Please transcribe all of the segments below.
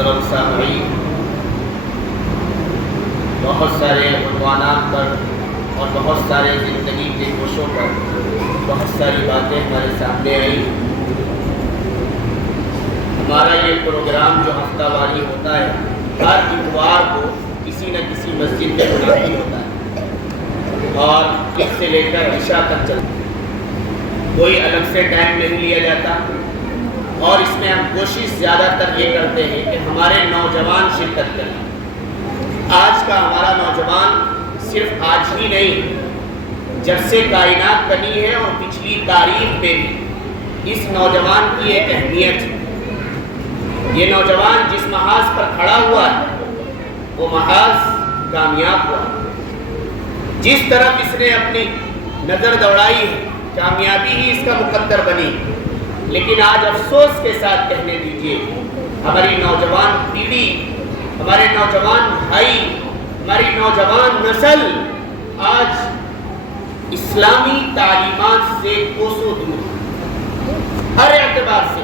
محترم سامعین، بہت سارے عنوانات پر اور بہت سارے زندگی کے گوشوں پر بہت ساری باتیں ہمارے سامنے آئی۔ ہمارا یہ پروگرام جو ہفتہ واری ہوتا ہے، ہر اتوار کو کسی نہ کسی مسجد میں منعقد ہوتا ہے اور اس سے لے کر عشاء تک چلتا ہے۔ کوئی الگ سے ٹائم نہیں لیا جاتا اور اس میں ہم کوشش زیادہ تر یہ کرتے ہیں کہ ہمارے نوجوان شرکت کریں۔ آج کا ہمارا نوجوان صرف آج ہی نہیں، جب سے کائنات بنی ہے اور پچھلی تاریخ میں بھی اس نوجوان کی ایک اہمیت ہے۔ یہ نوجوان جس محاذ پر کھڑا ہوا ہے وہ محاذ کامیاب ہوا۔ جس طرف اس نے اپنی نظر دوڑائی ہے کامیابی ہی اس کا مقدر بنی۔ لیکن آج افسوس کے ساتھ کہنے دیجئے، ہماری نوجوان پیڑھی، ہمارے نوجوان بھائی، ہماری نوجوان نسل آج اسلامی تعلیمات سے کوسوں دور، ہر اعتبار سے۔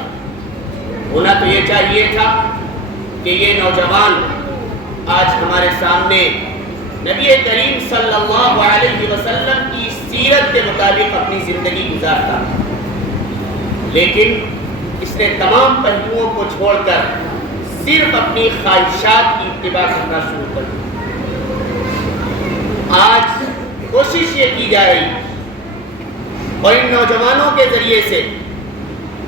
ہونا تو یہ چاہیے تھا کہ یہ نوجوان آج ہمارے سامنے نبی کریم صلی اللہ علیہ وسلم کی سیرت کے مطابق اپنی زندگی گزارتا، لیکن اس نے تمام پہلوؤں کو چھوڑ کر صرف اپنی خواہشات کی اتباع کرنا شروع کر دیا۔ آج کوشش یہ کی جا رہی اور ان نوجوانوں کے ذریعے سے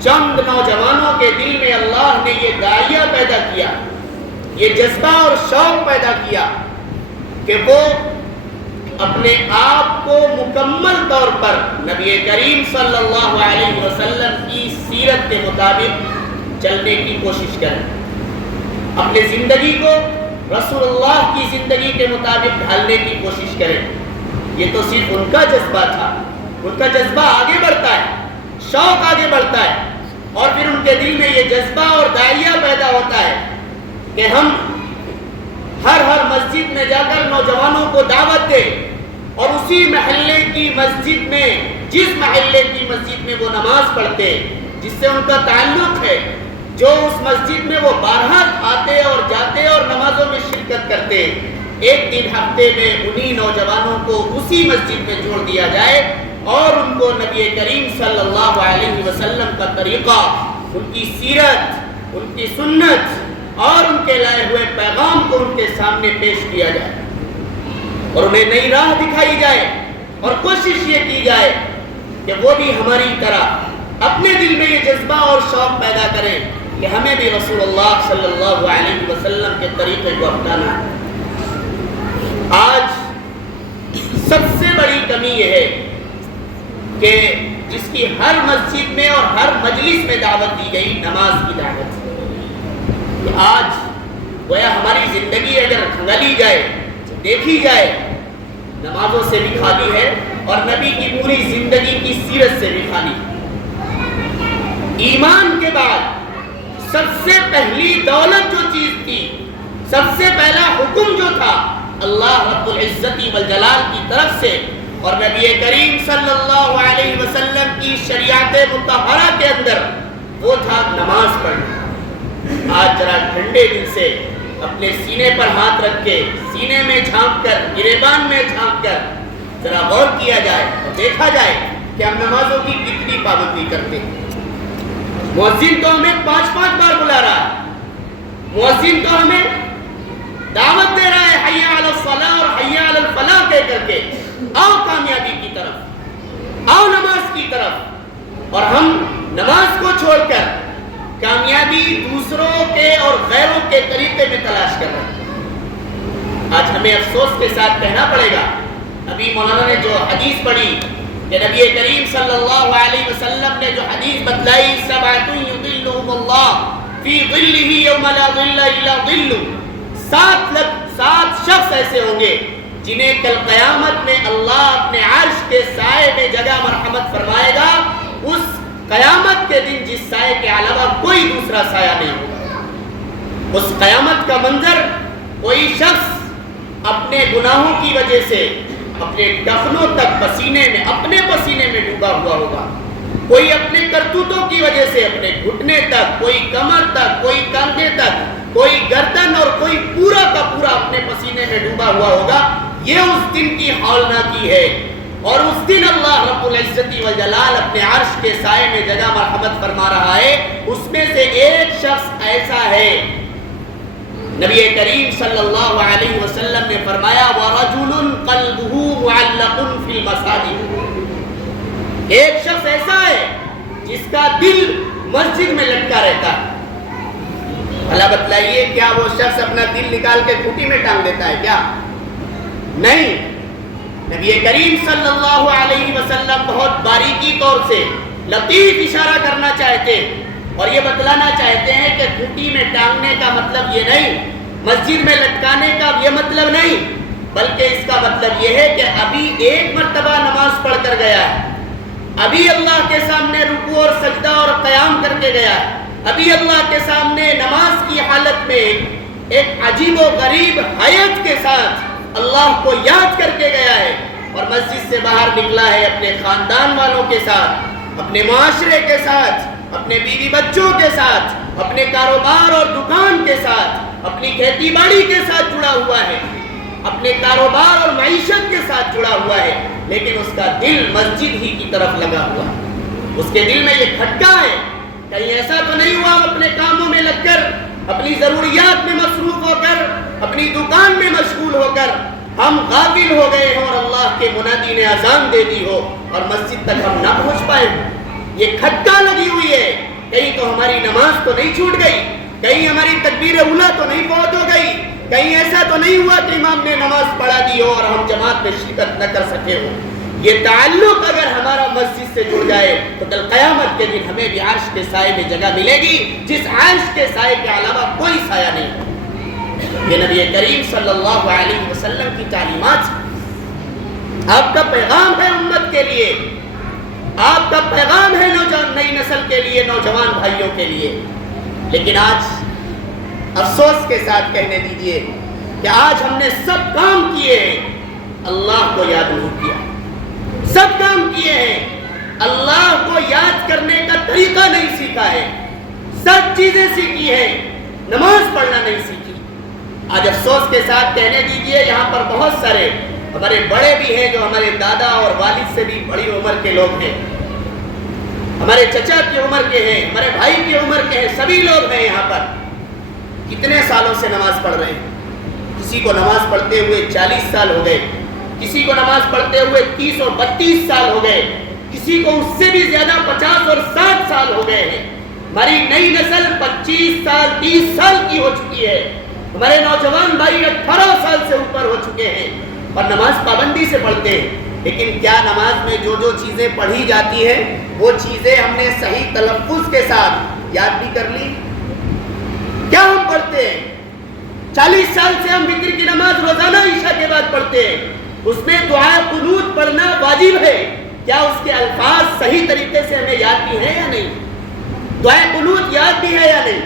چند نوجوانوں کے دل میں اللہ نے یہ داعیہ پیدا کیا، یہ جذبہ اور شوق پیدا کیا کہ وہ اپنے آپ کو مکمل طور پر نبی کریم صلی اللہ علیہ وسلم کی سیرت کے مطابق چلنے کی کوشش کریں، اپنے زندگی کو رسول اللہ کی زندگی کے مطابق ڈھالنے کی کوشش کریں۔ یہ تو صرف ان کا جذبہ تھا، ان کا جذبہ آگے بڑھتا ہے، شوق آگے بڑھتا ہے، اور پھر ان کے دل میں یہ جذبہ اور داعیہ پیدا ہوتا ہے کہ ہم ہر مسجد میں جا کر نوجوانوں کو دعوت دیں اور اسی محلے کی مسجد میں، جس محلے کی مسجد میں وہ نماز پڑھتے، جس سے ان کا تعلق ہے، جو اس مسجد میں وہ بارہا آتے اور جاتے اور نمازوں میں شرکت کرتے، ایک دن ہفتے میں انہی نوجوانوں کو اسی مسجد میں جوڑ دیا جائے اور ان کو نبی کریم صلی اللہ علیہ وسلم کا طریقہ، ان کی سیرت، ان کی سنت اور ان کے لائے ہوئے پیغام کو ان کے سامنے پیش کیا جائے اور انہیں نئی راہ دکھائی جائے، اور کوشش یہ کی جائے کہ وہ بھی ہماری طرح اپنے دل میں یہ جذبہ اور شوق پیدا کریں کہ ہمیں بھی رسول اللہ صلی اللہ علیہ وسلم کے طریقے کو اپنانا ہے۔ آج سب سے بڑی کمی یہ ہے کہ جس کی ہر مسجد میں اور ہر مجلس میں دعوت دی گئی، نماز کی دعوت، کہ آج گویا ہماری زندگی اگر کھنگالی جائے، دیکھی جائے، نمازوں سے بھی خالی ہے اور نبی کی پوری زندگی کی سیرت سے بھی خالی ہے۔ ایمان کے بعد سب سے پہلی دولت جو چیز تھی، سب سے پہلا حکم جو تھا اللہ رب العزت والجلال کی طرف سے اور نبی کریم صلی اللہ علیہ وسلم کی شریعت مطہرہ کے اندر، وہ تھا نماز پڑھنا۔ آج ذرا ٹھنڈے دل سے اپنے سینے پر ہاتھ رکھ کے، سینے میں جھانک کر، گریبان میں جھانک کر ذرا غور کیا جائے اور دیکھا جائے کہ ہم نمازوں کی کتنی پابندی کرتے ہیں۔ مؤذن تو ہمیں 5 بار بلا رہا ہے، مؤذن تو ہمیں دعوت دے رہا ہے حی علی الصلاۃ اور حی علی الفلاح کہہ کر کے، آؤ کامیابی کی طرف، آؤ نماز کی طرف، اور ہم نماز کو چھوڑ کر کامیابی دوسروں کے اور غیروں کے طریقے میں تلاش کر رہے ہیں۔ آج ہمیں افسوس کے ساتھ کہنا پڑے گا، ابھی مولانا نے جو حدیث پڑھی کہ نبی کریم صلی اللہ علیہ وسلم نے جو حدیث بتلائی، سبعۃ یظلھم اللہ فی ظلہ یوم لا ظل الا ظلہ، 7 شخص ایسے ہوں گے جنہیں کل قیامت میں اللہ اپنے عرش کے سائے میں جگہ مرحمت فرمائے گا، اس قیامت کے دن جس سائے کے علاوہ کوئی دوسرا سایہ نہیں ہوگا۔ اس قیامت کا منظر، کوئی شخص اپنے گناہوں کی وجہ سے اپنے ڈفنوں تک پسینے میں، اپنے پسینے میں ڈوبا ہوا ہوگا، کوئی اپنے کرتوتوں کی وجہ سے اپنے گھٹنے تک، کوئی کمر تک، کوئی کندھے تک، کوئی گردن اور کوئی پورا کا پورا اپنے پسینے میں ڈوبا ہوا ہوگا. یہ اس دن کی ہولناکی ہے. اور اس دن اللہ رب العزت والجلال اپنے عرش کے سائے میں جگہ مرحمت فرما رہا ہے. اس میں سے ایک شخص ایسا ہے، نبی کریم صلی اللہ علیہ وسلم نے فرمایا وَرَجُلٌ قَلْبُهُ مُعَلَّقٌ فِي الْمَسَاجِدِ. ایک شخص ایسا ہے جس کا دل مسجد میں لٹکا رہتا ہے. اللہ بتلائیے کیا وہ شخص اپنا دل نکال کے کھوٹی میں ٹانگ دیتا ہے کیا؟ نہیں. نبی کریم صلی اللہ علیہ وسلم بہت باریکی طور سے لطیف اشارہ کرنا چاہتے اور یہ بتلانا چاہتے ہیں کہ گھٹی میں ٹانگنے کا مطلب یہ نہیں، مسجد میں لٹکانے کا یہ مطلب نہیں، بلکہ اس کا مطلب یہ ہے کہ ابھی ایک مرتبہ نماز پڑھ کر گیا ہے، ابھی اللہ کے سامنے رکوع اور سجدہ اور قیام کر کے گیا ہے، ابھی اللہ کے سامنے نماز کی حالت میں ایک عجیب و غریب حیت کے ساتھ اللہ کو یاد کر کے گیا ہے، اور مسجد سے باہر نکلا ہے اپنے خاندان والوں کے ساتھ، اپنے معاشرے کے ساتھ، اپنے بیوی بچوں کے ساتھ، اپنے کاروبار اور دکان کے ساتھ، اپنی کھیتی باڑی کے ساتھ جڑا ہوا ہے، اپنے کاروبار اور معیشت کے ساتھ جڑا ہوا ہے، لیکن اس کا دل مسجد ہی کی طرف لگا ہوا ہے. اس کے دل میں یہ کھٹکا ہے، کہیں ایسا تو نہیں ہوا اپنے کاموں میں لگ کر، اپنی ضروریات میں مصروف ہو کر، اپنی دکان میں مشغول ہو کر ہم غافل ہو گئے ہوں اور اللہ کے منادی نے اذان دے دی ہو اور مسجد تک ہم نہ پہنچ پائے. یہ کھٹکا لگی ہوئی ہے، کہیں تو ہماری نماز تو نہیں چھوٹ گئی، کہیں ہماری تکبیر اولیٰ تو نہیں فوت ہو گئی، کہیں ایسا تو نہیں ہوا کہ امام نے نماز پڑھا دی ہو اور ہم جماعت میں شرکت نہ کر سکے ہو. یہ تعلق اگر ہمارا مسجد سے جڑ جائے تو کل قیامت کے دن ہمیں بھی عرش کے سائے میں جگہ ملے گی، جس عرش کے سائے کے علاوہ کوئی سایہ نہیں. یہ نبی کریم صلی اللہ علیہ وسلم کی تعلیمات، آپ کا پیغام ہے امت کے لیے، آپ کا پیغام ہے نئی نسل کے لیے، نوجوان بھائیوں کے لیے. لیکن آج افسوس کے ساتھ کہنے دیجئے کہ آج ہم نے سب کام کیے ہیں، اللہ کو یاد نہیں کیا. سب کام کیے ہیں، اللہ کو یاد کرنے کا طریقہ نہیں سیکھا ہے. سب چیزیں سیکھی ہیں، نماز پڑھنا نہیں سیکھی. آج افسوس کے ساتھ کہنے دیجئے یہاں پر بہت سارے ہمارے بڑے بھی ہیں جو ہمارے دادا اور والد سے بھی بڑی عمر کے لوگ ہیں، ہمارے چچا کی عمر کے ہیں، ہمارے بھائی کی عمر کے ہیں، سبھی لوگ ہیں یہاں پر. کتنے سالوں سے نماز پڑھ رہے ہیں؟ کسی کو نماز پڑھتے ہوئے 40 سال ہو گئے، کسی کو نماز پڑھتے ہوئے 30 اور 32 سال ہو گئے، کسی کو اس سے بھی زیادہ 50 اور 60 سال ہو گئے ہیں. ہماری نئی نسل 25 سال 30 سال کی ہو چکی ہے، ہمارے نوجوان بھائی 18 سال سے اوپر ہو چکے ہیں اور نماز پابندی سے پڑھتے ہیں. لیکن کیا نماز میں جو جو چیزیں پڑھی جاتی ہیں وہ چیزیں ہم نے صحیح تلفظ کے ساتھ یاد بھی کر لی؟ کیا ہم پڑھتے ہیں؟ 40 سال سے ہم وتر کی نماز روزانہ عشاء کے بعد پڑھتے ہیں، اس میں دعا قنوت پڑھنا واجب ہے. کیا اس کے الفاظ صحیح طریقے سے ہمیں یاد بھی ہیں یا نہیں؟ دعا قنوت یاد بھی ہے یا نہیں؟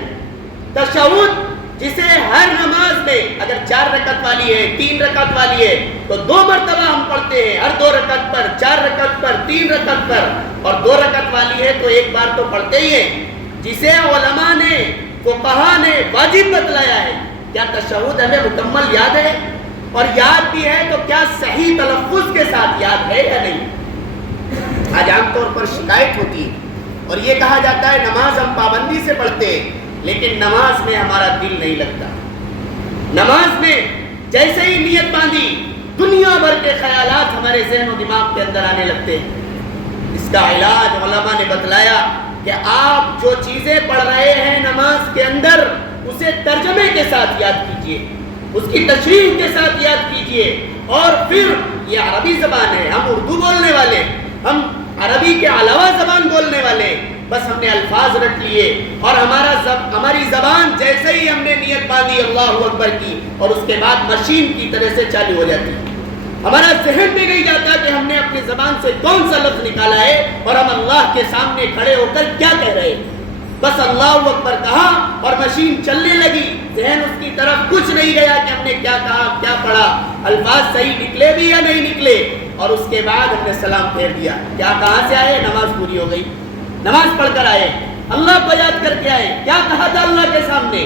تشہد جسے ہر نماز میں اگر 4 رکعت والی ہے، 3 رکعت والی ہے تو 2 مرتبہ ہم پڑھتے ہیں، ہر 2 رکعت پر، 4 رکعت پر، 3 رکعت پر، اور 2 رکعت والی ہے تو ایک بار تو پڑھتے ہی ہیں، جسے علماء نے فقہا نے واجب بتلایا ہے. کیا تشہد ہمیں مکمل یاد ہے؟ اور یاد بھی ہے تو کیا صحیح تلفظ کے ساتھ یاد ہے یا نہیں؟ آج عام طور پر شکایت ہوتی ہے اور یہ کہا جاتا ہے نماز ہم پابندی سے پڑھتے ہیں لیکن نماز میں ہمارا دل نہیں لگتا. نماز میں جیسے ہی نیت باندھی دنیا بھر کے خیالات ہمارے ذہن و دماغ کے اندر آنے لگتے ہیں. اس کا علاج علماء نے بتلایا کہ آپ جو چیزیں پڑھ رہے ہیں نماز کے اندر اسے ترجمے کے ساتھ یاد کیجئے، اس کی تشریح کے ساتھ یاد کیجئے، اور پھر یہ عربی زبان ہے، ہم اردو بولنے والے، ہم عربی کے علاوہ زبان بولنے والے، بس ہم نے الفاظ رکھ لیے اور ہماری زبان جیسے ہی ہم نے نیت باندھی اللہ اکبر کی اور اس کے بعد مشین کی طرح سے چالو ہو جاتی. ہمارا ذہن بھی نہیں جاتا کہ ہم نے اپنی زبان سے کون سا لفظ نکالا ہے اور ہم اللہ کے سامنے کھڑے ہو کر کیا کہہ رہے ہیں. بس اللہ اکبر کہا اور مشین چلنے لگی، ذہن اس کی طرف کچھ نہیں گیا کہ ہم نے کیا کہا، کیا پڑھا، الفاظ صحیح نکلے بھی یا نہیں نکلے، اور اس کے بعد ہم نے سلام پھیر دیا. کیا کہاں سے آئے؟ نماز پوری ہو گئی، نماز پڑھ کر آئے، اللہ کو یاد کر کے آئے، کیا کہا تھا اللہ کے سامنے.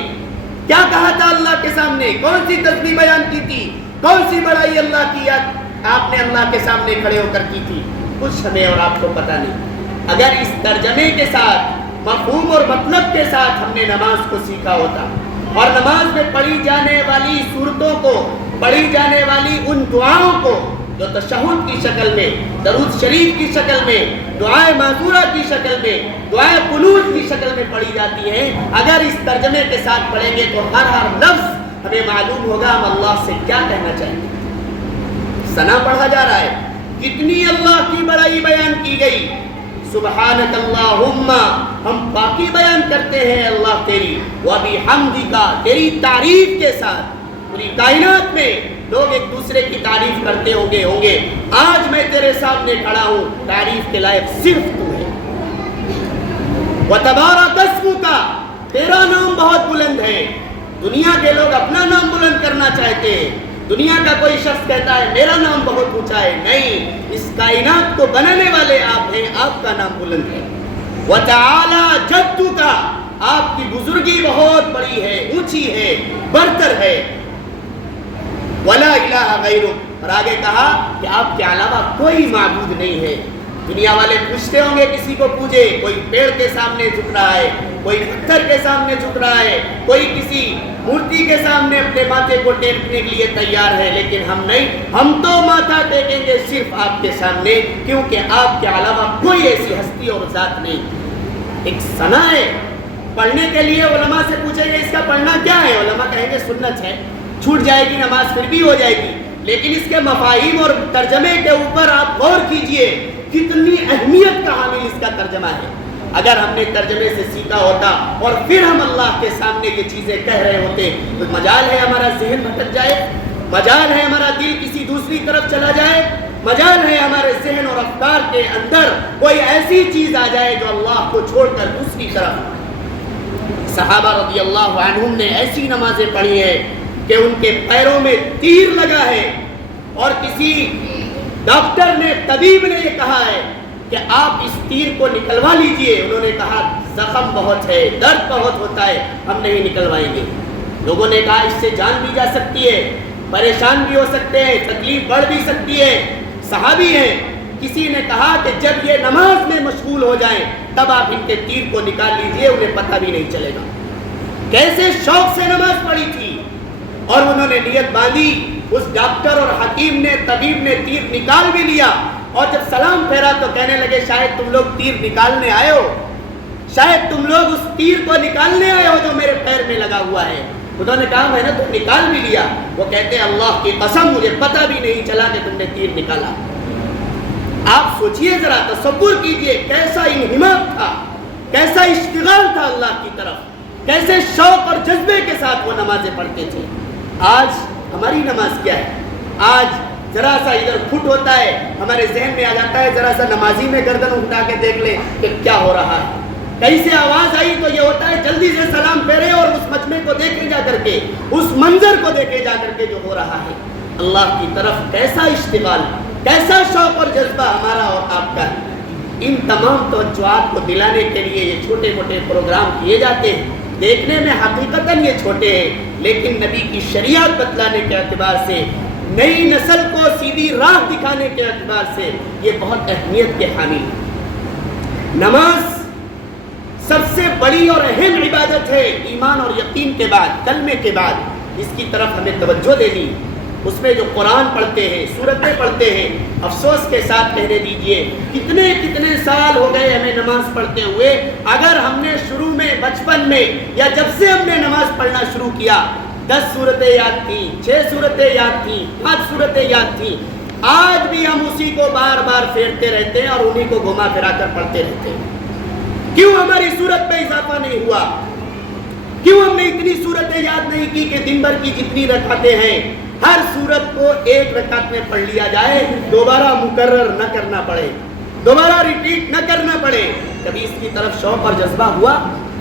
کیا کہا تھا اللہ کے سامنے؟ کون سی تسبیح بیان کی تھی؟ کون سی بڑائی اللہ کی یاد آپ نے اللہ کے سامنے کھڑے ہو کر کی تھی؟ کچھ ہمیں اور آپ کو پتہ نہیں۔ اگر اس ترجمے کے ساتھ، مفہوم اور مطلب کے ساتھ ہم نے نماز کو سیکھا ہوتا اور نماز میں پڑھی جانے والی صورتوں کو، پڑھی جانے والی ان دعاؤں کو جو تشہد کی شکل میں، درود شریف کی شکل میں، دعائے معذورہ کی شکل میں، دعائے قنوت کی شکل میں پڑھی جاتی ہیں، اگر اس ترجمے کے ساتھ پڑھیں گے تو ہر لفظ ہمیں معلوم ہوگا ہم اللہ سے کیا کہنا چاہیں گے۔ ثنا پڑھا جا رہا ہے، کتنی اللہ کی بڑائی بیان کی گئی۔ سبحانک اللہم، ہم پاکی بیان کرتے ہیں اللہ تیری، وبحمدک، تیری تعریف کے ساتھ۔ پوری کائنات میں لوگ ایک دوسرے کی تعریف کرتے ہوں گے، آج میں تیرے سامنے کھڑا ہوں، تعریف کے لائق صرف تو ہے۔ وتبارک اسمک، تیرا نام بہت بلند ہے۔ دنیا کے لوگ اپنا نام بلند کرنا چاہتے ہیں، دنیا کا کوئی شخص کہتا ہے میرا نام بہت اونچا ہے، نہیں، اس کائنات کو بنانے والے آپ ہیں، آپ کا نام بلند ہے۔ وتعالی جدک، آپ کی بزرگی بہت بڑی ہے، اونچی ہے، برتر ہے۔ ولا الہ غیرک، اور آگے کہا کہ آپ کے علاوہ کوئی معبود نہیں ہے۔ دنیا والے پوچھتے ہوں گے کسی کو پوجے، کوئی پیڑ کے سامنے جھک رہا ہے، کوئی پتھر کے سامنے جھک رہا ہے، کوئی کسی مورتی کے سامنے اپنے ماتھے کو ٹیکنے کے لیے تیار ہے، لیکن ہم نہیں، ہم تو ماتھا ٹیکیں گے صرف آپ کے سامنے، کیونکہ آپ کے علاوہ کوئی ایسی ہستی اور ذات نہیں۔ ایک ثنا ہے، پڑھنے کے لیے علماء سے پوچھیں گے اس کا پڑھنا کیا ہے، علماء کہیں گے سنت ہے، چھوٹ جائے گی نماز پھر بھی ہو جائے گی، لیکن اس کے مفاہیم اور ترجمے کے اوپر آپ غور کیجئے، کتنی اہمیت کا حامل اس کا ترجمہ ہے۔ اگر ہم نے ترجمے سے سیکھا ہوتا اور پھر ہم اللہ کے سامنے یہ چیزیں کہہ رہے ہوتے تو مجال ہے ہمارا ذہن بھٹک جائے، مجال ہے ہمارا دل کسی دوسری طرف چلا جائے، مجال ہے ہمارے ذہن اور افکار کے اندر کوئی ایسی چیز آ جائے جو اللہ کو چھوڑ کر دوسری طرف۔ صحابہ رضی اللہ عنہم نے ایسی نمازیں پڑھی ہیں کہ ان کے پیروں میں تیر لگا ہے، اور کسی ڈاکٹر نے، طبیب نے یہ کہا ہے کہ آپ اس تیر کو نکلوا لیجئے، انہوں نے کہا زخم بہت ہے، درد بہت ہوتا ہے، ہم نہیں نکلوائیں گے۔ لوگوں نے کہا اس سے جان بھی جا سکتی ہے، پریشان بھی ہو سکتے ہیں، تکلیف بڑھ بھی سکتی ہے، صحابی ہیں۔ کسی نے کہا کہ جب یہ نماز میں مشغول ہو جائیں تب آپ ان کے تیر کو نکال لیجئے، انہیں پتہ بھی نہیں چلے گا۔ کیسے شوق سے نماز پڑھی تھی، اور انہوں نے نیت باندھی، اس ڈاکٹر اور حکیم نے، طبیب نے تیر نکال بھی لیا، اور جب سلام پھیرا تو کہنے لگے شاید تم لوگ تیر نکالنے آئے ہو، شاید تم لوگ اس تیر کو نکالنے آئے ہو جو میرے پیر میں لگا ہوا ہے۔ انہوں نے کہا میں نے تو نکال بھی لیا۔ وہ کہتے ہیں اللہ کی قسم مجھے پتہ بھی نہیں چلا کہ تم نے تیر نکالا۔ آپ سوچئے ذرا، تصور کیجئے کیسا انہماک تھا، کیسا اشتغال تھا اللہ کی طرف، کیسے شوق اور جذبے کے ساتھ وہ نمازیں پڑھتے تھے۔ آج ہماری نماز کیا ہے؟ آج ذرا سا ادھر پھٹ ہوتا ہے، ہمارے ذہن میں آ جاتا ہے ذرا سا نمازی میں گردن اٹھا کے دیکھ لیں کہ کیا ہو رہا ہے، کہیں سے آواز آئی تو یہ ہوتا ہے جلدی سے سلام پھیرے اور اس مجمع کو دیکھے جا کر کے، اس منظر کو دیکھے جا کر کے جو ہو رہا ہے۔ اللہ کی طرف کیسا اشتغال، کیسا شوق اور جذبہ ہمارا اور آپ کا ہے۔ ان تمام توجہات کو دلانے کے لیے یہ چھوٹے موٹے پروگرام کیے جاتے ہیں، دیکھنے میں حقیقتاً یہ چھوٹے ہیں، لیکن نبی کی شریعت بتلانے کے اعتبار سے، نئی نسل کو سیدھی راہ دکھانے کے اعتبار سے یہ بہت اہمیت کے حامل ہے۔ نماز سب سے بڑی اور اہم عبادت ہے، ایمان اور یقین کے بعد، کلمے کے بعد، اس کی طرف ہمیں توجہ دینی۔ اس میں جو قرآن پڑھتے ہیں، سورتیں پڑھتے ہیں، افسوس کے ساتھ کہنے دیجئے کتنے سال ہو گئے ہمیں نماز پڑھتے ہوئے، اگر ہم نے شروع میں، بچپن میں، یا جب سے ہم نے نماز پڑھنا شروع کیا 10 سورتیں یاد تھیں، 6 سورتیں یاد تھیں، 5 سورتیں یاد تھیں، آج بھی ہم اسی کو بار بار پھیرتے رہتے ہیں اور انہی کو گھما پھرا کر پڑھتے رہتے ہیں۔ کیوں ہماری سورت میں اضافہ نہیں ہوا؟ کیوں ہم نے اتنی سورتیں یاد نہیں کی کہ دن بھر کی جتنی رکعتیں ہیں ہر سورت کو ایک رکعت میں پڑھ لیا جائے، دوبارہ مکرر نہ کرنا پڑے، دوبارہ ریپیٹ نہ کرنا پڑے؟ کبھی اس کی طرف شوق اور جذبہ ہوا؟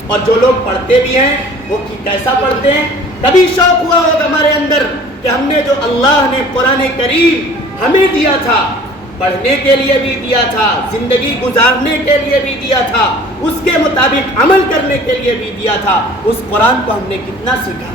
اور جو لوگ پڑھتے بھی ہیں وہ کیسا پڑھتے ہیں؟ کبھی شوق ہوا ہوگا ہمارے اندر کہ ہم نے جو اللہ نے قرآن کریم ہمیں دیا تھا، پڑھنے کے لیے بھی دیا تھا، زندگی گزارنے کے لیے بھی دیا تھا، اس کے مطابق عمل کرنے کے لیے بھی دیا تھا، اس قرآن کو ہم نے کتنا سیکھا؟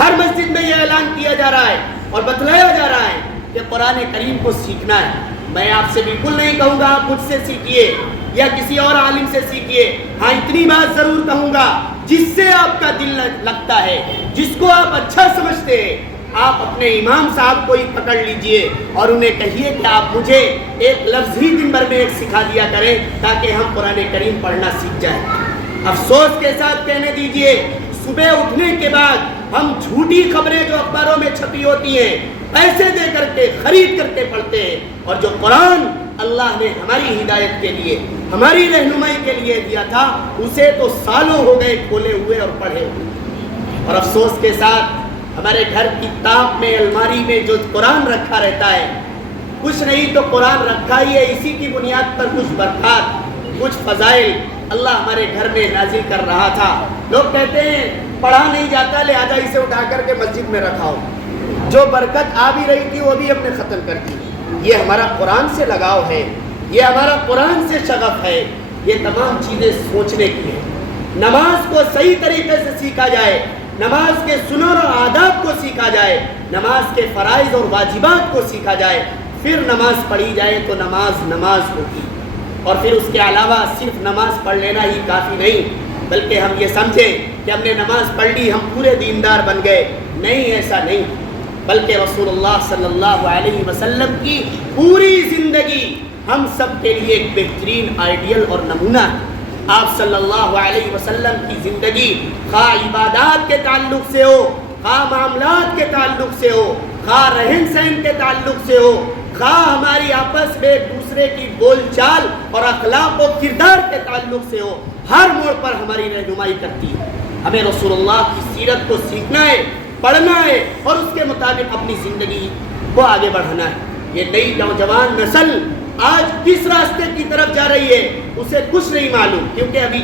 ہر مسجد میں یہ اعلان کیا جا رہا ہے اور بتلایا جا رہا ہے کہ قرآن کریم کو سیکھنا ہے۔ میں آپ سے بالکل نہیں کہوں گا آپ مجھ سے سیکھیے یا کسی اور عالم سے سیکھیے، ہاں اتنی بات ضرور کہوں گا، جس سے آپ کا دل لگتا ہے، جس کو آپ اچھا سمجھتے ہیں، آپ اپنے امام صاحب کو ہی پکڑ لیجئے اور انہیں کہیے کہ آپ مجھے ایک لفظ ہی دن بھر میں ایک سکھا دیا کریں تاکہ ہم قرآن کریم پڑھنا سیکھ جائیں۔ افسوس کے ساتھ کہنے دیجئے، صبح اٹھنے کے بعد ہم جھوٹی خبریں جو اخباروں میں چھپی ہوتی ہیں پیسے دے کر کے خرید کر کے پڑھتے ہیں، اور جو قرآن اللہ نے ہماری ہدایت کے لیے، ہماری رہنمائی کے لیے دیا تھا، اسے تو سالوں ہو گئے کھولے ہوئے اور پڑھے ہوئے۔ اور افسوس کے ساتھ ہمارے گھر کی تاپ میں، الماری میں جو قرآن رکھا رہتا ہے، کچھ نہیں تو قرآن رکھا ہی ہے، اسی کی بنیاد پر کچھ برکات، کچھ فضائل اللہ ہمارے گھر میں نازل کر رہا تھا۔ لوگ کہتے ہیں پڑھا نہیں جاتا لہذا اسے اٹھا کر کے مسجد میں رکھا ہو، جو برکت آ بھی رہی تھی وہ بھی ہم نے ختم کر دی۔ یہ ہمارا قرآن سے لگاؤ ہے، یہ ہمارا قرآن سے شغف ہے، یہ تمام چیزیں سوچنے کی ہیں۔ نماز کو صحیح طریقے سے سیکھا جائے، نماز کے سنن اور آداب کو سیکھا جائے، نماز کے فرائض اور واجبات کو سیکھا جائے، پھر نماز پڑھی جائے تو نماز ہوگی۔ اور پھر اس کے علاوہ صرف نماز پڑھ لینا ہی کافی نہیں، بلکہ ہم یہ سمجھیں کہ ہم نے نماز پڑھ لی ہم پورے دیندار بن گئے، نہیں، ایسا نہیں، بلکہ رسول اللہ صلی اللہ علیہ وسلم کی پوری زندگی ہم سب کے لیے ایک بہترین آئیڈیل اور نمونہ ہے۔ آپ صلی اللہ علیہ وسلم کی زندگی خواہ عبادات کے تعلق سے ہو، خواہ معاملات کے تعلق سے ہو، خواہ رہن سہن کے تعلق سے ہو، خواہ ہماری آپس میں ایک دوسرے کی بول چال اور اخلاق و کردار کے تعلق سے ہو، ہر موڑ پر ہماری رہنمائی کرتی ہے۔ ہمیں رسول اللہ کی سیرت کو سیکھنا ہے، پڑھنا ہے اور اس کے مطابق اپنی زندگی کو آگے بڑھانا ہے۔ یہ نئی نوجوان نسل آج کس راستے کی طرف جا رہی ہے اسے کچھ نہیں معلوم، کیونکہ ابھی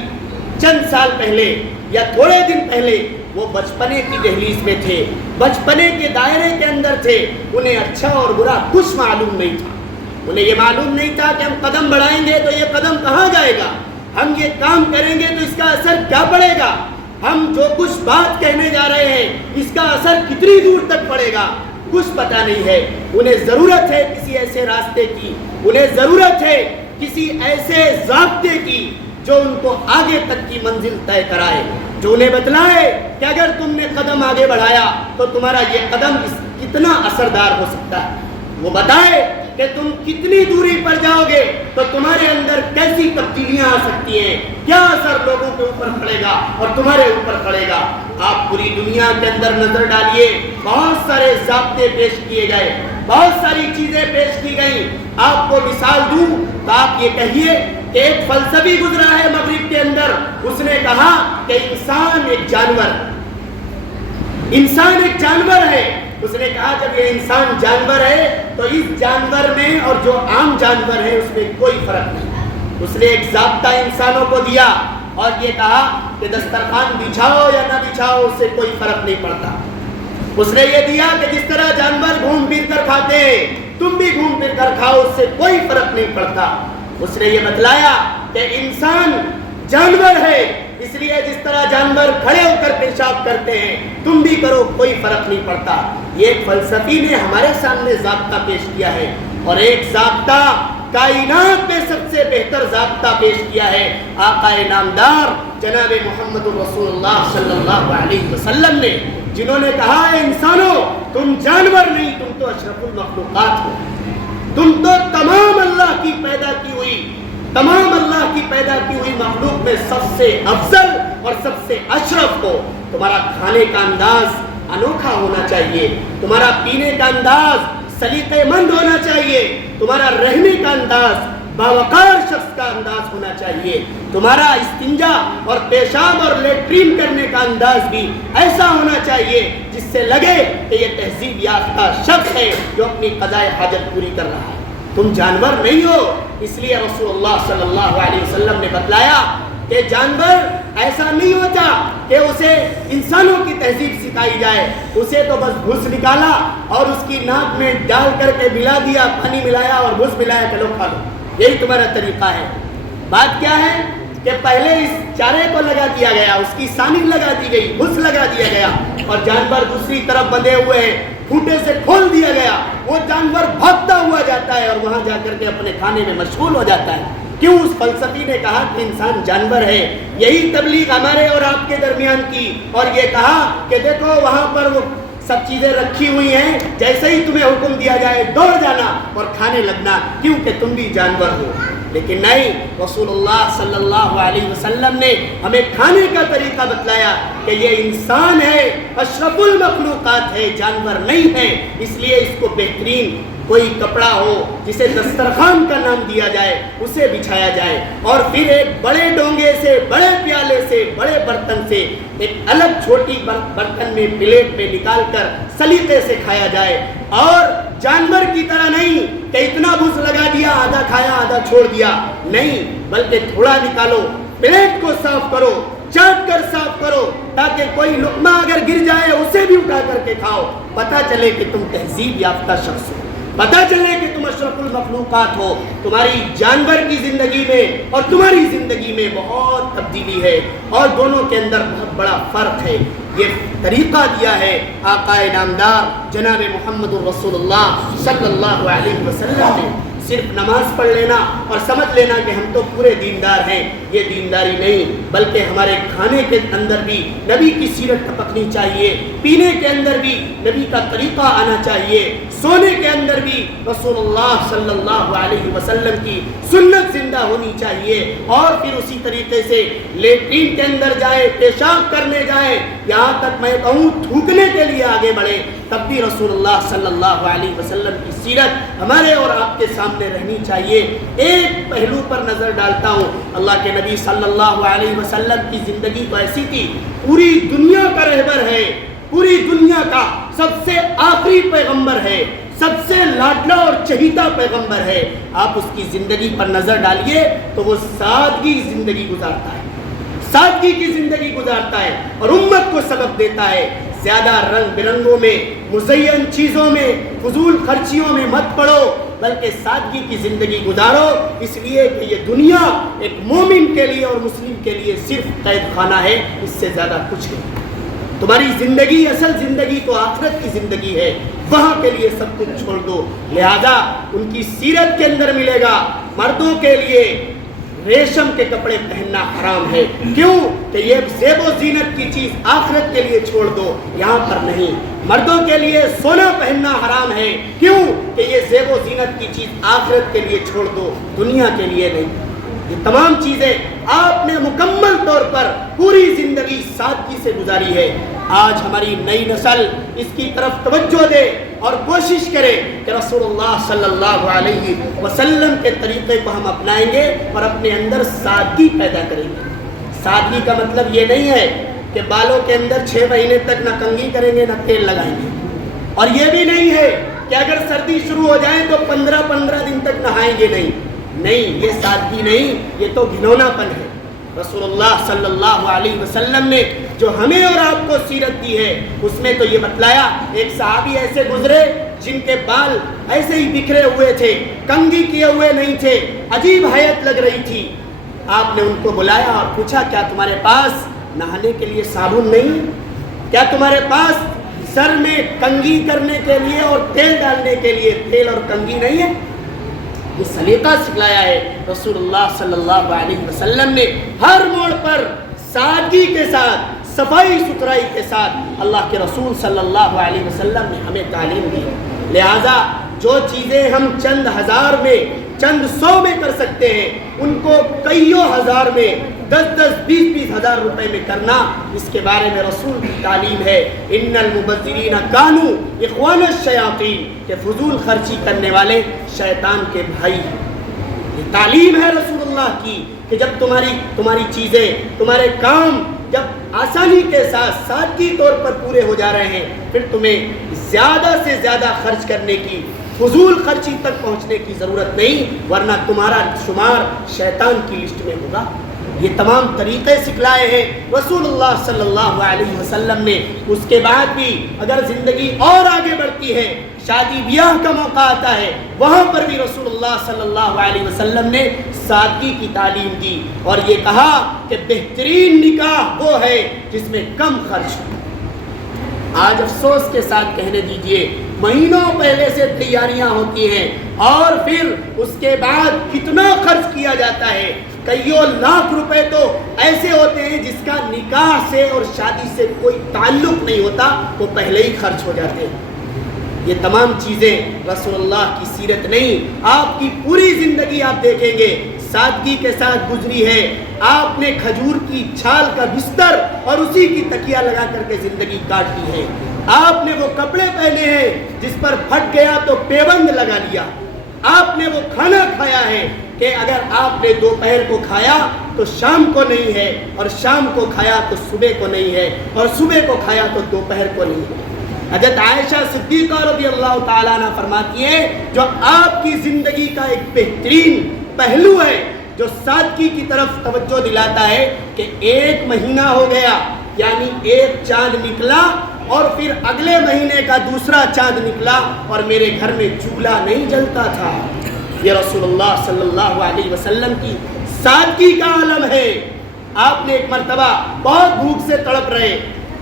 چند سال پہلے یا تھوڑے دن پہلے وہ بچپنے کی دہلیز میں تھے، بچپنے کے دائرے کے اندر تھے، انہیں اچھا اور برا کچھ معلوم نہیں تھا۔ انہیں یہ معلوم نہیں تھا کہ ہم قدم بڑھائیں گے تو یہ قدم کہاں جائے گا، ہم یہ کام کریں گے تو اس کا اثر کیا پڑے گا، ہم جو کچھ بات کہنے جا رہے ہیں اس کا اثر کتنی دور تک پڑے گا، کچھ پتہ نہیں ہے۔ انہیں ضرورت ہے کسی ایسے راستے کی، انہیں ضرورت ہے کسی ایسے ضابطے کی جو ان کو آگے تک کی منزل طے کرائے، جو انہیں بتلائے کہ اگر تم نے قدم آگے بڑھایا تو تمہارا یہ قدم کتنا اثردار ہو سکتا ہے، وہ بتائے کہ تم کتنی دوری پر جاؤ گے تو تمہارے اندر کیسی تبدیلیاں آ سکتی ہیں، کیا اثر لوگوں کے اوپر پڑے گا اور تمہارے اوپر پڑے گا۔ آپ پوری دنیا کے اندر نظر ڈالیے، بہت سارے ضابطے پیش کیے گئے، بہت ساری چیزیں پیش کی گئیں۔ آپ کو مثال دوں تو آپ یہ کہیے کہ ایک فلسفی گزرا ہے مغرب کے اندر، اس نے کہا کہ انسان ایک جانور ہے۔ اس نے کہا جب یہ انسان جانور ہے تو اس جانور میں اور جو عام جانور ہے اس میں کوئی فرق نہیں۔ اس نے ایک ضابطہ انسانوں کو دیا اور یہ کہا کہ دسترخوان بچھاؤ یا نہ بچھاؤ اس سے کوئی فرق نہیں پڑتا۔ اس نے یہ دیا کہ جس طرح جانور گھوم پھر کر کھاتے ہیں تم بھی گھوم پھر کر کھاؤ، اس سے کوئی فرق نہیں پڑتا۔ اس نے یہ بتلایا کہ انسان جانور ہے، اس لیے جس طرح جانور کھڑے ہو کر پیشاب کرتے ہیں تم بھی کرو، کوئی فرق نہیں پڑتا۔ یہ ایک فلسفی نے ہمارے سامنے ضابطہ پیش کیا ہے، اور ایک ضابطہ کائنات میں سب سے بہتر ضابطہ پیش کیا ہے آقا نامدار جناب محمد رسول اللہ صلی اللہ علیہ وسلم نے، جنہوں نے کہا ہے انسانوں تم جانور نہیں، تم تو اشرف المخلوقات ہو، تم تو تمام اللہ کی پیدا کی ہوئی مخلوق میں سب سے افضل اور سب سے اشرف ہو۔ تمہارا کھانے کا انداز انوکھا ہونا چاہیے، تمہارا پینے کا انداز سلیقہ مند ہونا چاہیے، تمہارا رہنے کا انداز باوقار شخص کا انداز ہونا چاہیے، تمہارا استنجا اور پیشاب اور لیٹرین کرنے کا انداز بھی ایسا ہونا چاہیے جس سے لگے کہ یہ تہذیب یافتہ شخص ہے جو اپنی قضائے حاجت پوری کر رہا ہے۔ تم جانور نہیں ہو، اس لیے رسول اللہ صلی اللہ علیہ وسلم نے بتلایا کہ جانور ایسا نہیں ہوتا کہ اسے انسانوں کی تہذیب سکھائی جائے، اسے تو بس گھس نکالا اور اس کی ناک میں ڈال کر کے ملا دیا، پانی ملایا اور گھس ملایا کہ لو کھا لو، یہی تمہارا طریقہ ہے۔ بات کیا ہے کہ پہلے اس چارے کو لگا دیا گیا، اس کی سانگ لگا دی گئی، گھس لگا دیا گیا، اور جانور دوسری طرف بندھے ہوئے ہیں، پھوٹے سے کھول دیا گیا، وہ جانور بھاگتا ہوا جاتا ہے اور وہاں جا کر کے اپنے کھانے میں مشغول ہو جاتا ہے۔ کیوں؟ اس فلسفی نے کہا کہ انسان جانور ہے۔ یہی تبلیغ ہمارے اور آپ کے درمیان کی، اور یہ کہا کہ دیکھو وہاں پر وہ سب چیزیں رکھی ہوئی ہیں، جیسے ہی تمہیں حکم دیا جائے دوڑ جانا اور کھانے لگنا، کیونکہ تم بھی جانور ہو۔ لیکن نہیں، رسول اللہ صلی اللہ علیہ وسلم نے ہمیں کھانے کا طریقہ بتلایا کہ یہ انسان ہے، اشرف المخلوقات ہے، جانور نہیں ہے، اس لیے اس کو بہترین کوئی کپڑا ہو جسے دسترخوان کا نام دیا جائے اسے بچھایا جائے، اور پھر ایک بڑے ڈونگے سے، بڑے پیالے سے، بڑے برتن سے ایک الگ چھوٹی برتن میں پلیٹ میں نکال کر سلیقے سے کھایا جائے، اور جانور کی طرح نہیں کہ اتنا بھوس لگا دیا، آدھا کھایا آدھا چھوڑ دیا، نہیں، بلکہ تھوڑا نکالو، پلیٹ کو صاف کرو، چاٹ کر صاف کرو، تاکہ کوئی لقمہ اگر گر جائے اسے بھی اٹھا کر کے کھاؤ، پتہ چلے کہ تم تہذیب یافتہ شخص ہو، پتہ چلے کہ تم اشرف المخلوقات ہو۔ تمہاری جانور کی زندگی میں اور تمہاری زندگی میں بہت تبدیلی ہے، اور دونوں کے اندر بہت بڑا فرق ہے۔ یہ طریقہ دیا ہے آقا نامدار جناب محمد الرسول اللہ صلی اللہ علیہ وسلم نے۔ صرف نماز پڑھ لینا اور سمجھ لینا کہ ہم تو پورے دیندار ہیں، یہ دینداری نہیں، بلکہ ہمارے کھانے کے اندر بھی نبی کی سیرت ٹپکنی چاہیے، پینے کے اندر بھی نبی کا طریقہ آنا چاہیے، سونے کے اندر بھی رسول اللہ صلی اللہ علیہ وسلم کی سنت زندہ ہونی چاہیے، اور پھر اسی طریقے سے لیٹرین کے اندر جائے، پیشاب کرنے جائے، یہاں تک میں کہوں تھوکنے کے لیے آگے بڑھے، تب بھی رسول اللہ صلی اللہ علیہ وسلم کی سیرت ہمارے اور آپ کے سامنے رہنی چاہیے۔ ایک پہلو پر نظر ڈالتا ہوں، اللہ کے نبی صلی اللہ علیہ وسلم کی زندگی تو ایسی تھی، پوری دنیا کا رہبر ہے، پوری دنیا کا سب سے آخری پیغمبر ہے، سب سے لاڈلا اور چہیتا پیغمبر ہے، آپ اس کی زندگی پر نظر ڈالیے تو وہ سادگی زندگی گزارتا ہے، سادگی کی زندگی گزارتا ہے، اور امت کو سبق دیتا ہے، زیادہ رنگ برنگوں میں، مزین چیزوں میں، فضول خرچیوں میں مت پڑو، بلکہ سادگی کی زندگی گزارو، اس لیے کہ یہ دنیا ایک مومن کے لیے اور مسلم کے لیے صرف قید خانہ ہے، اس سے زیادہ کچھ نہیں۔ تمہاری زندگی، اصل زندگی تو آخرت کی زندگی ہے، وہاں کے لیے سب کچھ چھوڑ دو۔ لہذا ان کی سیرت کے اندر ملے گا مردوں کے لیے ریشم کے کپڑے پہننا حرام ہے، کیوں کہ یہ زیب و زینت کی چیز آخرت کے لیے چھوڑ دو، یہاں پر نہیں۔ مردوں کے لیے سونا پہننا حرام ہے، کیوں کہ یہ زیب و زینت کی چیز آخرت کے لیے چھوڑ دو، دنیا کے لیے نہیں۔ یہ تمام چیزیں آپ نے مکمل طور پر پوری زندگی سادگی سے گزاری ہے۔ آج ہماری نئی نسل اس کی طرف توجہ دے اور کوشش کرے کہ رسول اللہ صلی اللہ علیہ وسلم کے طریقے کو ہم اپنائیں گے اور اپنے اندر سادگی پیدا کریں گے۔ سادگی کا مطلب یہ نہیں ہے کہ بالوں کے اندر 6 مہینے تک نہ کنگھی کریں گے نہ تیل لگائیں گے، اور یہ بھی نہیں ہے کہ اگر سردی شروع ہو جائے تو 15 دن تک نہائیں گے، نہیں، یہ سادگی نہیں، یہ تو گھنونا پن ہے۔ رسول اللہ صلی اللہ علیہ وسلم نے جو ہمیں اور آپ کو سیرت دی ہے اس میں تو یہ بتلایا، ایک صحابی ایسے گزرے جن کے بال ایسے ہی بکھرے ہوئے تھے، کنگھی کیے ہوئے نہیں تھے، عجیب حیت لگ رہی تھی۔ آپ نے ان کو بلایا اور پوچھا کیا تمہارے پاس نہانے کے لیے صابن نہیں؟ کیا تمہارے پاس سر میں کنگھی کرنے کے لیے اور تیل ڈالنے کے لیے تیل اور کنگھی نہیں ہے؟ یہ سلیقہ سکھلایا ہے رسول اللہ صلی اللہ علیہ وسلم نے، ہر موڑ پر سادگی کے ساتھ، صفائی ستھرائی کے ساتھ اللہ کے رسول صلی اللہ علیہ وسلم نے ہمیں تعلیم دی۔ لہذا جو چیزیں ہم چند ہزار میں، چند 100 میں کر سکتے ہیں، ان کو کئیوں ہزار میں، 10 20 ہزار روپے میں کرنا، اس کے بارے میں رسول کی تعلیم ہے۔ ان المبذرین کانوا اخوان الشیاطین، کہ فضول خرچی کرنے والے شیطان کے بھائی ہیں۔ یہ تعلیم ہے رسول اللہ کی کہ جب تمہاری چیزیں، تمہارے کام جب آسانی کے ساتھ سادگی طور پر پورے ہو جا رہے ہیں، پھر تمہیں زیادہ سے زیادہ خرچ کرنے کی، فضول خرچی تک پہنچنے کی ضرورت نہیں، ورنہ تمہارا شمار شیطان کی لسٹ میں ہوگا۔ یہ تمام طریقے سکھلائے ہیں رسول اللہ صلی اللہ علیہ وسلم نے۔ اس کے بعد بھی اگر زندگی اور آگے بڑھتی ہے، شادی بیاہ کا موقع آتا ہے، وہاں پر بھی رسول اللہ صلی اللہ علیہ وسلم نے سادگی کی تعلیم دی اور یہ کہا کہ بہترین نکاح وہ ہے جس میں کم خرچ ہو۔ آج افسوس کے ساتھ کہنے دیجئے مہینوں پہلے سے تیاریاں ہوتی ہیں اور پھر اس کے بعد کتنا خرچ کیا جاتا ہے، کئیوں لاکھ روپے تو ایسے ہوتے ہیں جس کا نکاح سے اور شادی سے کوئی تعلق نہیں ہوتا، وہ پہلے ہی خرچ ہو جاتے ہیں۔ یہ تمام چیزیں رسول اللہ کی سیرت نہیں، آپ کی پوری زندگی آپ دیکھیں گے سادگی کے ساتھ گزری ہے۔ آپ نے کھجور کی چھال کا بستر اور اسی کی تکیہ لگا کر کے زندگی کاٹی ہے۔ آپ نے وہ کپڑے پہنے ہیں جس پر پھٹ گیا تو پیبند لگا لیا۔ آپ نے وہ کھانا کھایا ہے کہ اگر آپ نے دوپہر کو کھایا تو شام کو نہیں ہے، اور شام کو کھایا تو صبح کو نہیں ہے، اور صبح کو کھایا تو دوپہر کو نہیں ہے۔ حضرت عائشہ صدیقہ رضی اللہ تعالیٰ عنہ فرماتی ہے جو آپ کی زندگی کا ایک بہترین پہلو ہے جو سادگی کی طرف توجہ دلاتا ہے کہ ایک مہینہ ہو گیا، یعنی ایک چاند نکلا اور پھر اگلے مہینے کا دوسرا چاند نکلا اور میرے گھر میں چولہا نہیں جلتا تھا۔ یہ رسول اللہ صلی اللہ علیہ وسلم کی سادگی کا عالم ہے۔ آپ نے ایک مرتبہ بہت بھوک سے تڑپ رہے،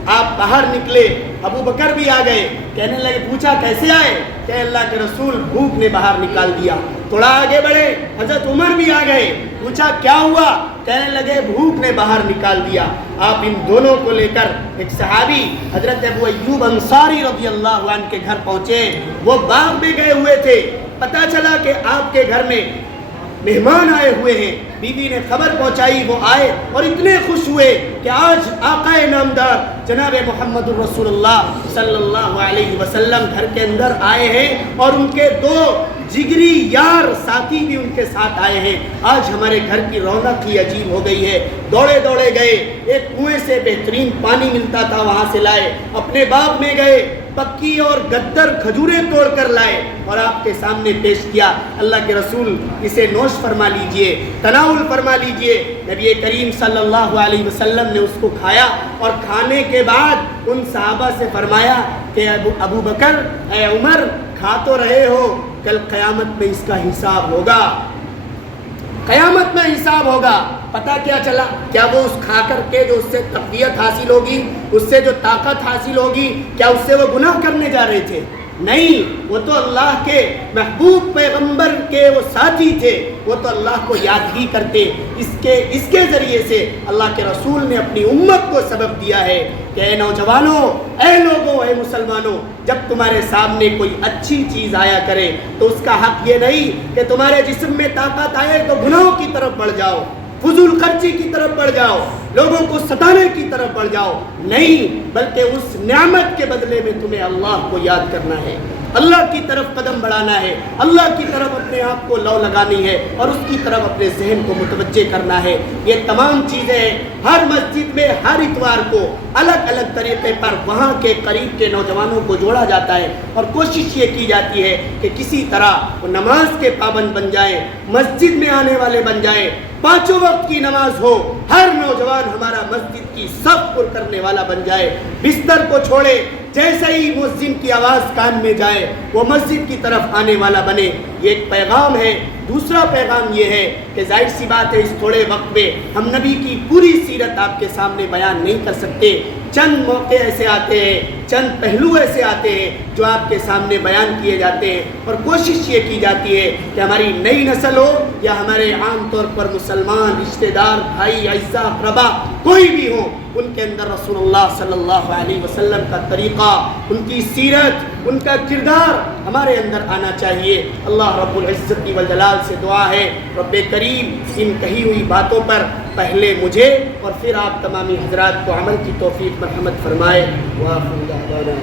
آپ باہر نکلے، ابو بکر بھی آ گئے، کہنے لگے، پوچھا کیسے آئے؟ کہ اللہ کے رسول بھوک نے باہر نکال دیا۔ تھوڑا آگے بڑھے، حضرت عمر بھی آ گئے، پوچھا کیا ہوا؟ کہنے لگے بھوک نے باہر نکال دیا۔ آپ ان دونوں کو لے کر ایک صحابی حضرت ابو ایوب انصاری رضی اللہ عنہ کے گھر پہنچے۔ وہ باغ میں گئے ہوئے تھے، پتہ چلا کہ آپ کے گھر میں مہمان آئے ہوئے ہیں۔ بیوی نے خبر پہنچائی، وہ آئے اور اتنے خوش ہوئے کہ آج آقا نامدار جناب محمد الرسول اللہ صلی اللہ علیہ وسلم گھر کے اندر آئے ہیں اور ان کے دو جگری یار ساتھی بھی ان کے ساتھ آئے ہیں۔ آج ہمارے گھر کی رونق ہی عجیب ہو گئی ہے۔ دوڑے دوڑے گئے، ایک کنویں سے بہترین پانی ملتا تھا وہاں سے لائے، اپنے باغ میں گئے، پکی اور گدر کھجوریں توڑ کر لائے اور آپ کے سامنے پیش کیا۔ اللہ کے رسول اسے نوش فرما لیجئے، تناول فرما لیجئے۔ نبی کریم صلی اللہ علیہ وسلم نے اس کو کھایا اور کھانے کے بعد ان صحابہ سے فرمایا کہ ابو بکر، اے عمر، کھا تو رہے ہو، کل قیامت میں اس کا حساب ہوگا، قیامت میں حساب ہوگا۔ پتہ کیا چلا؟ کیا وہ اس کھا کر کے جو اس سے تقویت حاصل ہوگی، اس سے جو طاقت حاصل ہوگی، کیا اس سے وہ گناہ کرنے جا رہے تھے؟ نہیں، وہ تو اللہ کے محبوب پیغمبر کے وہ ساتھی تھے، وہ تو اللہ کو یاد ہی کرتے۔ اس کے ذریعے سے اللہ کے رسول نے اپنی امت کو سبق دیا ہے کہ اے نوجوانوں، اے لوگوں، اے مسلمانوں، جب تمہارے سامنے کوئی اچھی چیز آیا کرے تو اس کا حق یہ نہیں کہ تمہارے جسم میں طاقت آئے تو گناہوں کی طرف بڑھ جاؤ، فضول خرچی کی طرف بڑھ جاؤ، لوگوں کو ستانے کی طرف بڑھ جاؤ۔ نہیں، بلکہ اس نعمت کے بدلے میں تمہیں اللہ کو یاد کرنا ہے، اللہ کی طرف قدم بڑھانا ہے، اللہ کی طرف اپنے آپ کو لو لگانی ہے اور اس کی طرف اپنے ذہن کو متوجہ کرنا ہے۔ یہ تمام چیزیں ہر مسجد میں ہر اتوار کو الگ الگ طریقے پر وہاں کے قریب کے نوجوانوں کو جوڑا جاتا ہے اور کوشش یہ کی جاتی ہے کہ کسی طرح وہ نماز کے پابند بن جائیں، مسجد میں آنے والے بن جائیں، پانچوں وقت کی نماز ہو، ہر نوجوان ہمارا مسجد کی صف پر کرنے والا بن جائے، بستر کو چھوڑے، جیسے ہی مؤذن کی آواز کان میں جائے وہ مسجد کی طرف آنے والا بنے۔ یہ ایک پیغام ہے۔ دوسرا پیغام یہ ہے کہ ظاہر سی بات ہے اس تھوڑے وقت میں ہم نبی کی پوری سیرت آپ کے سامنے بیان نہیں کر سکتے۔ چند موقع ایسے آتے ہیں، چند پہلو ایسے آتے ہیں جو آپ کے سامنے بیان کیے جاتے ہیں اور کوشش یہ کی جاتی ہے کہ ہماری نئی نسل ہو یا ہمارے عام طور پر مسلمان رشتہ دار، بھائی، اعزاء، اقربا، کوئی بھی ہو، ان کے اندر رسول اللہ صلی اللہ علیہ وسلم کا طریقہ، ان کی سیرت، ان کا کردار ہمارے اندر آنا چاہیے۔ اللہ رب العزت والجلال سے دعا ہے رب کریم ان کہی ہوئی باتوں پر پہلے مجھے اور پھر آپ تمامی حضرات کو عمل کی توفیق مرحمت فرمائے۔ وآخر دعوانا